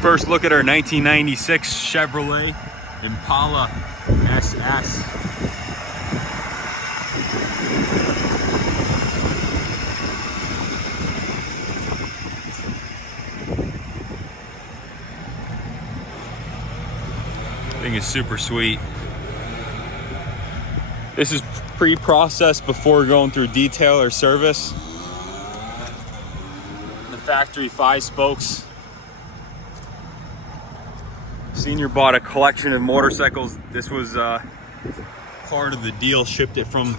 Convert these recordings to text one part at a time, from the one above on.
First look at our 1996 Chevrolet Impala SS. I think it's super sweet. This is pre-processed before going through detail or service. The factory 5 spokes. Senior bought a collection of motorcycles. This was part of the deal, shipped it from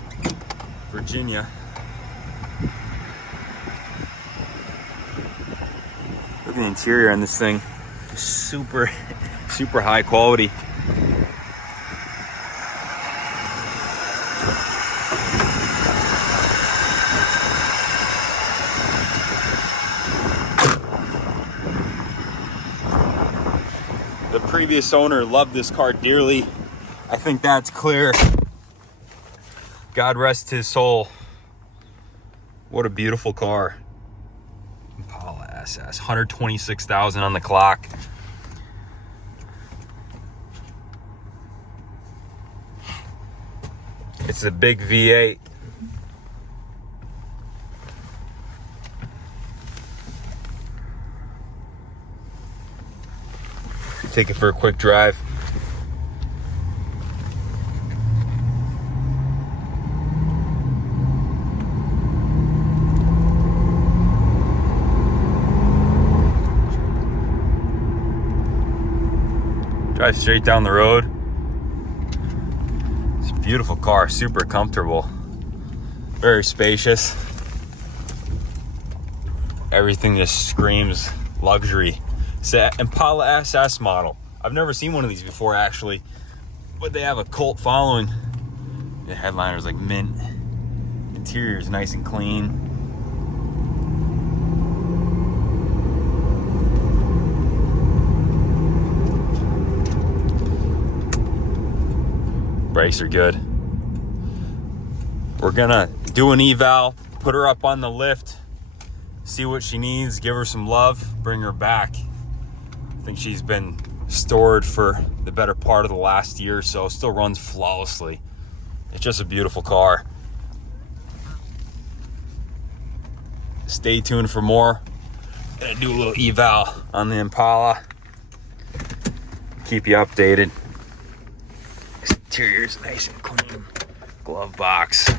Virginia. Look at the interior on this thing. Super high quality. The previous owner loved this car dearly. I think that's clear. God rest his soul. What a beautiful car. Impala SS, 126,000 on the clock. It's a big V8. Take it for a quick drive. Drive straight down the road. It's a beautiful car, super comfortable, very spacious. Everything just screams luxury. It's an Impala SS model. I've never seen one of these before, actually, but they have a cult following. The headliner's like mint. Interior's nice and clean. Brakes are good. We're gonna do an eval, put her up on the lift, see what she needs, give her some love, bring her back. I think she's been stored for the better part of the last year or so. Still runs flawlessly. It's just a beautiful car. Stay tuned for more. Gonna do a little eval on the Impala. Keep you updated. Interior's nice and clean. Glove box.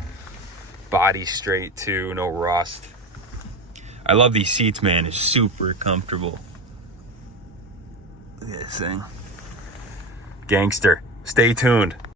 Body straight too, no rust. I love these seats, man. It's super comfortable. Look at this thing. Gangster. Stay tuned.